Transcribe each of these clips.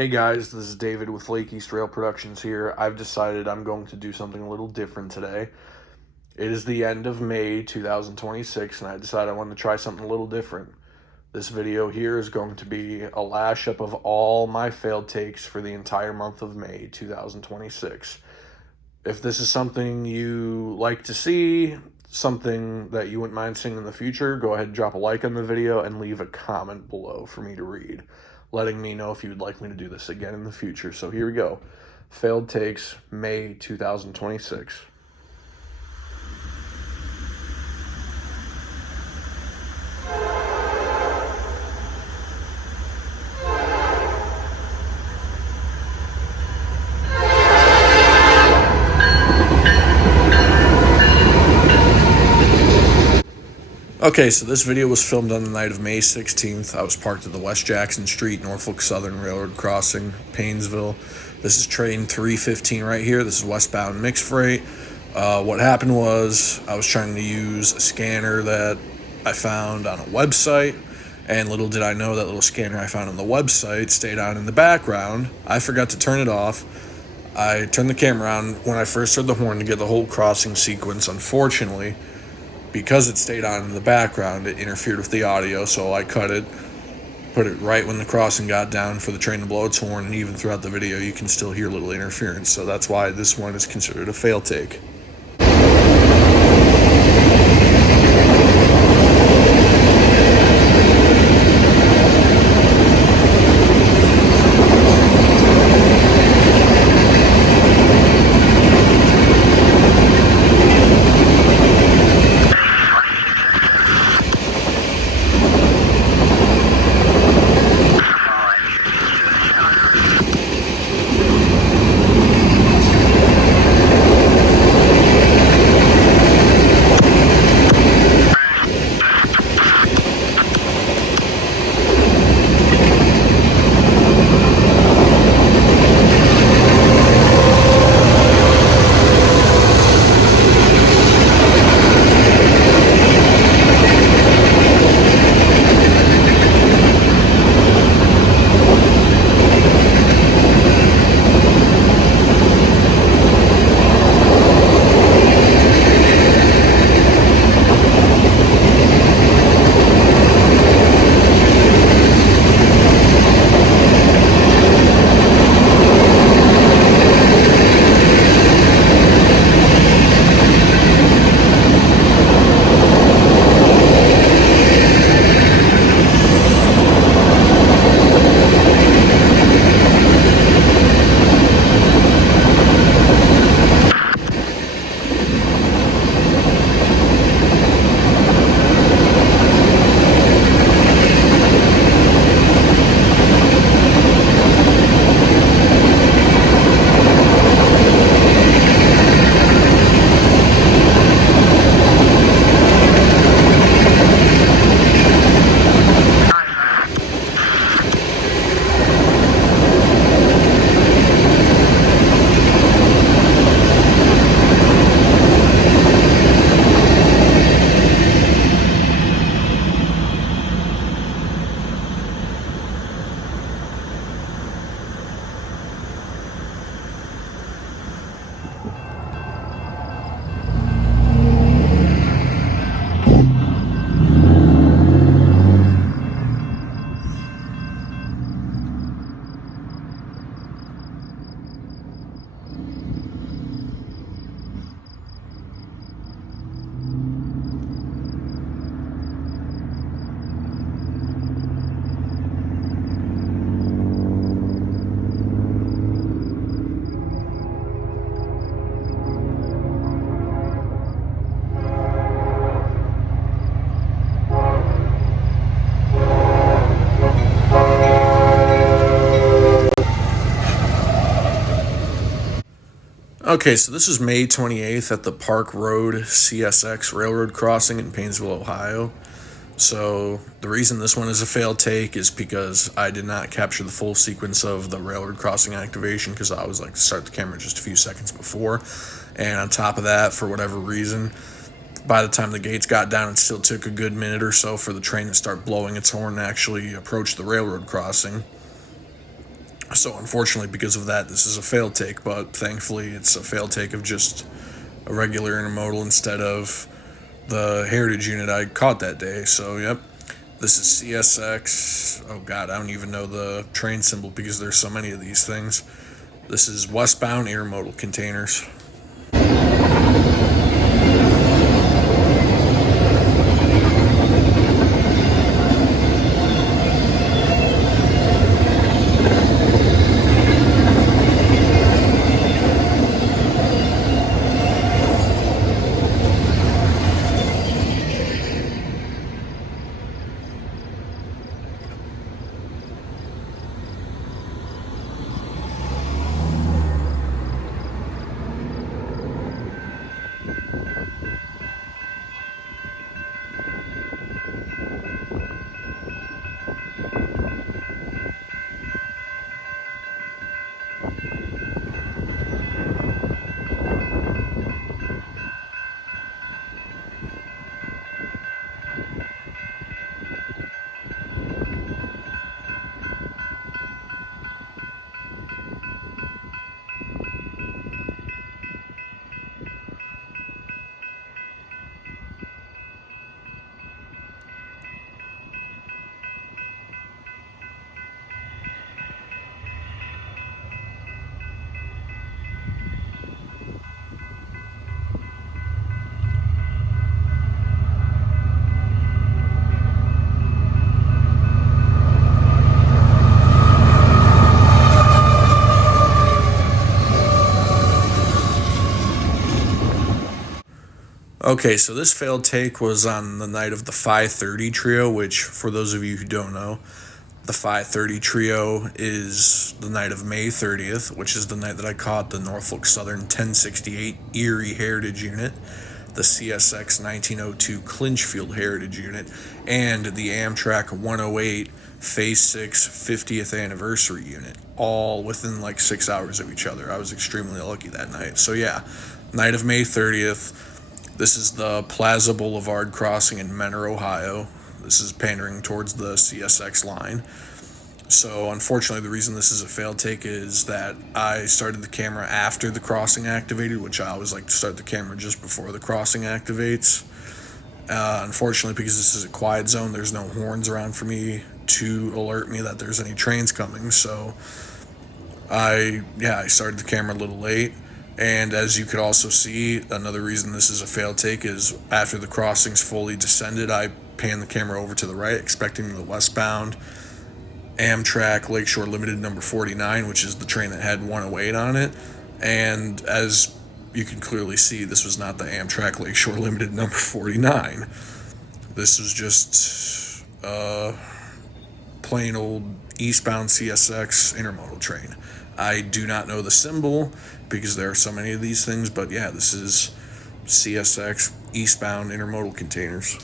Hey guys, this is David with Lake East Rail Productions here. I've decided I'm going to do something a little different today. It is the end of May 2026 and I decided I wanted to try something a little different. This video here is going to be a lash up of all my failed takes for the entire month of May 2026. If this is something you like to see, something that you wouldn't mind seeing in the future, go ahead and drop a like on the video and leave a comment below for me to read, letting me know if you would like me to do this again in the future. So here we go. Failed takes, May 2026. Okay, so this video was filmed on the night of May 16th. I was parked at the West Jackson Street, Norfolk Southern Railroad crossing, Painesville. This is train 315 right here. This is westbound mixed freight. What happened was I was trying to use a scanner that I found on a website, and little did I know that little scanner I found on the website stayed on in the background. I forgot to turn it off. I turned the camera on when I first heard the horn to get the whole crossing sequence. Unfortunately, because it stayed on in the background, it interfered with the audio, so I cut it, put it right when the crossing got down for the train to blow its horn, and even throughout the video you can still hear little interference, so that's why this one is considered a fail take. Okay, so this is May 28th at the Park Road CSX Railroad crossing in Painesville, Ohio. So the reason this one is a failed take is because I did not capture the full sequence of the railroad crossing activation because I was like start the camera just a few seconds before. And on top of that, for whatever reason, by the time the gates got down, it still took a good minute or so for the train to start blowing its horn and actually approach the railroad crossing. So unfortunately, because of that, this is a failed take, but thankfully it's a failed take of just a regular intermodal instead of the Heritage unit I caught that day. So yep, this is CSX. Oh god, I don't even know the train symbol because there's so many of these things. This is westbound intermodal containers. Okay, so this failed take was on the night of the 5:30 trio, which, for those of you who don't know, the 5:30 trio is the night of May 30th, which is the night that I caught the Norfolk Southern 1068 Erie Heritage Unit, the CSX 1902 Clinchfield Heritage Unit, and the Amtrak 108 Phase 6 50th Anniversary Unit, all within like 6 hours of each other. I was extremely lucky that night. So yeah, night of May 30th. This is the Plaza Boulevard crossing in Mentor, Ohio. This is pandering towards the CSX line. So unfortunately, the reason this is a failed take is that I started the camera after the crossing activated, which I always like to start the camera just before the crossing activates. Unfortunately, because this is a quiet zone, there's no horns around for me to alert me that there's any trains coming. So I started the camera a little late. And as you could also see, another reason this is a failed take is after the crossings fully descended, I panned the camera over to the right, expecting the westbound Amtrak Lakeshore Limited number 49, which is the train that had 108 on it. And as you can clearly see, this was not the Amtrak Lakeshore Limited number 49. This was just a plain old eastbound CSX intermodal train. I do not know the symbol because there are so many of these things, but yeah, this is CSX eastbound intermodal containers.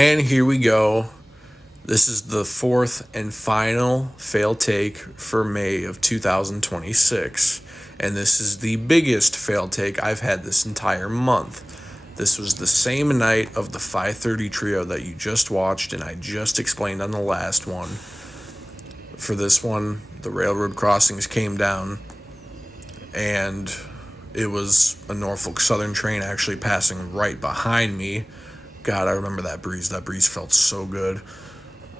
And here we go. This is the fourth and final fail take for May of 2026. And this is the biggest fail take I've had this entire month. This was the same night of the 5:30 trio that you just watched and I just explained on the last one. For this one, the railroad crossings came down, and it was a Norfolk Southern train actually passing right behind me. God, I remember that breeze. That breeze felt so good.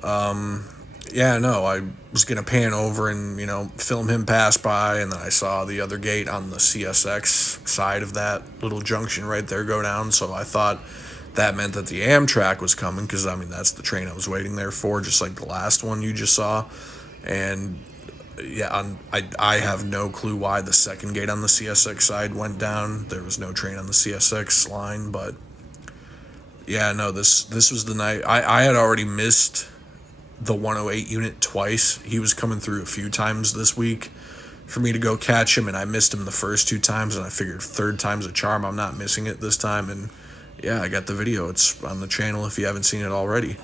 I was going to pan over and, film him pass by, and then I saw the other gate on the CSX side of that little junction right there go down, so I thought that meant that the Amtrak was coming, because, that's the train I was waiting there for, just like the last one you just saw. And, I have no clue why the second gate on the CSX side went down. There was no train on the CSX line, but, this was the night. I had already missed the 108 unit twice. He was coming through a few times this week for me to go catch him, and I missed him the first two times, and I figured third time's a charm. I'm not missing it this time, and I got the video. It's on the channel if you haven't seen it already.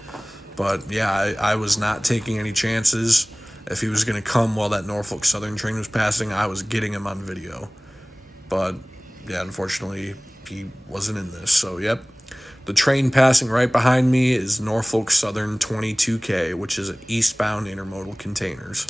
But I was not taking any chances. If he was going to come while that Norfolk Southern train was passing, I was getting him on video. But unfortunately he wasn't in this. So the train passing right behind me is Norfolk Southern 22K, which is an eastbound intermodal containers.